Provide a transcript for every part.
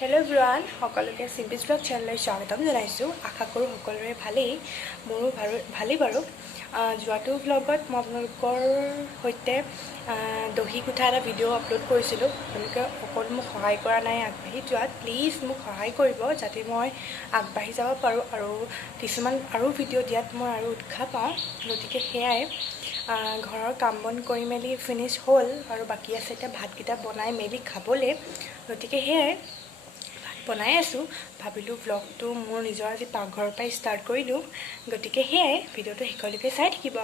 Hello everyone সকলোকে simple blog চেনেললৈ স্বাগতম জনাইছোঁ। আশা কৰোঁ সকলোৰে ভালেই, মোৰো ভালেই বাৰু। যোৱাটো ব্লগত মই আপোনালোকৰ সৈতে দহি গুঠা এটা ভিডিঅ' আপলোড কৰিছিলোঁ। আপোনালোকে অকল মোক সহায় কৰা নাই আগবাঢ়ি যোৱাত। প্লিজ মোক সহায় কৰিব যাতে মই আগবাঢ়ি যাব পাৰোঁ আৰু কিছুমান আৰু ভিডিঅ' দিয়াত মই আৰু উৎসাহ পাওঁ। গতিকে সেয়াই, ঘৰৰ কাম বন কৰি মেলি ফিনিছ হ'ল আৰু বাকী আছে এতিয়া ভাতকেইটা বনাই মেলি খাবলৈ। গতিকে সেয়াই বনাই আছোঁ। ভাবিলোঁ ব্লগটো মোৰ নিজৰ আজি পাকঘৰৰ পৰাই ষ্টাৰ্ট কৰি দিওঁ। গতিকে সেয়াই ভিডিঅ'টো শেষলৈকে চাই থাকিব।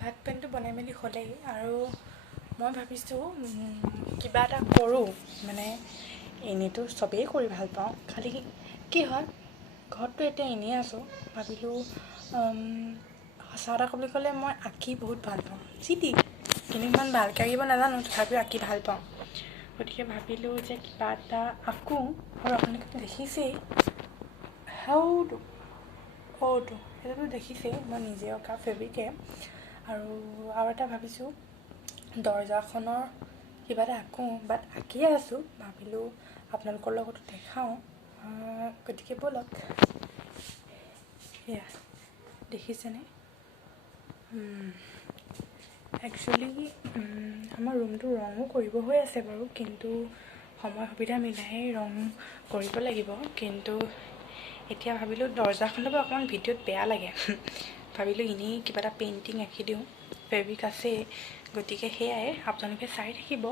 ভাত পানীটো বনাই মেলি হ'লেই আৰু মই ভাবিছোঁ কিবা এটা কৰোঁ। মানে এনেইতো চবেই কৰি ভাল পাওঁ, খালি কি হয় ঘৰততো এতিয়া এনেই আছোঁ। ভাবিলোঁ সঁচা কথা ক'বলৈ গ'লে মই আঁকি বহুত ভাল পাওঁ। কিন্তু ইমান ভালকৈ আঁকিব নাজানো, তথাপিও আঁকি ভাল পাওঁ। গতিকে ভাবিলোঁ যে কিবা এটা আঁকো। আৰু আপোনালোকে দেখিছেই সেইটোতো দেখিছেই মই নিজে অঁকা ফেব্ৰিকে। আৰু এটা ভাবিছোঁ দৰ্জাখনৰ কিবা এটা আঁকো, বাট আঁকিয়ে আছোঁ। ভাবিলোঁ আপোনালোকৰ লগতো দেখাওঁ। গতিকে ব'লক। এয়া দেখিছেনে? একচুৱেলি আমাৰ ৰুমটো ৰঙো কৰিব হৈ আছে বাৰু, কিন্তু সময় সুবিধা মিলাই ৰং কৰিব লাগিব। কিন্তু এতিয়া ভাবিলোঁ দৰ্জাখনৰ পৰা অকণমান ভিডিঅ'ত বেয়া লাগে। ভাবিলোঁ এনেই কিবা এটা পেইণ্টিং আঁকি দিওঁ, ফেব্ৰিক আছেই। গতিকে সেয়াই, আপোনালোকে চাই থাকিব।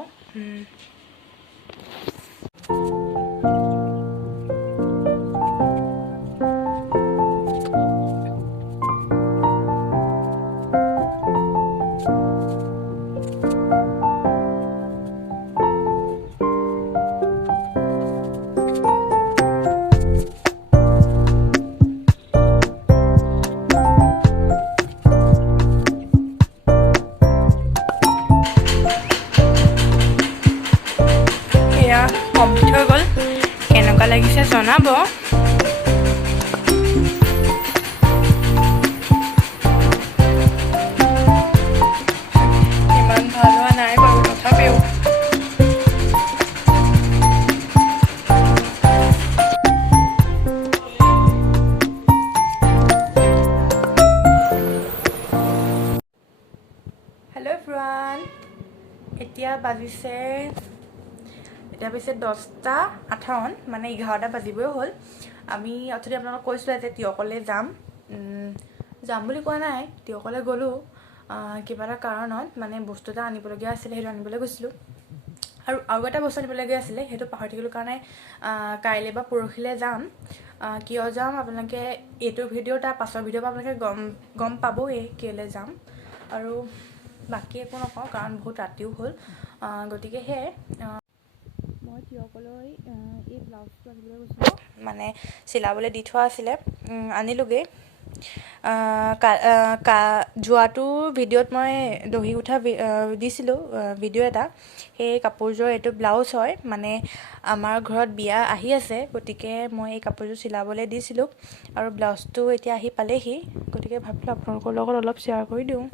Yeah. কেনেকুৱা লাগিছে জনাব। ইমান ভাল হোৱা নাই বাৰু তথাপিও হেল্ল' এভৰিৱান, এতিয়া বাজিছে 10:58, মানে 11টা বাজিবই হ'ল। আমি অথনি আপোনালোকক কৈছিলোঁ যে তিয়কলৈ যাম বুলি কোৱা নাই, তিয়কলৈ গ'লোঁ কিবা এটা কাৰণত, মানে বস্তু এটা আনিবলগীয়া আছিলে, সেইটো আনিবলৈ গৈছিলোঁ। আৰু এটা বস্তু আনিবলগীয়া আছিলে, সেইটো পাহৰি থাকিলোঁ কাৰণে কাইলৈ বা পৰহিলৈ যাম। কিয় যাম আপোনালোকে এইটো ভিডিঅ' তাৰ পাছৰ ভিডিঅ'ৰ পৰা আপোনালোকে গম পাবই কেলৈ যাম। আৰু বাকী একো নকওঁ কাৰণ বহুত ৰাতিও হ'ল, গতিকে সেয়াই মই তিয়কলৈ এই ব্লাউজটো আনিবলৈ গৈছিলোঁ, মানে চিলাবলৈ দি থোৱা আছিলে, আনিলোগৈ। যোৱাটো ভিডিঅ'ত মই দহি গুঠা দিছিলোঁ ভিডিঅ' এটা, সেই কাপোৰযোৰ এইটো ব্লাউজ হয়, মানে আমাৰ ঘৰত বিয়া আহি আছে, গতিকে মই এই কাপোৰযোৰ চিলাবলৈ দিছিলোঁ আৰু ব্লাউজটো এতিয়া আহি পালেহি, গতিকে ভাবিলোঁ আপোনালোকৰ লগত অলপ শ্বেয়াৰ কৰি দিওঁ।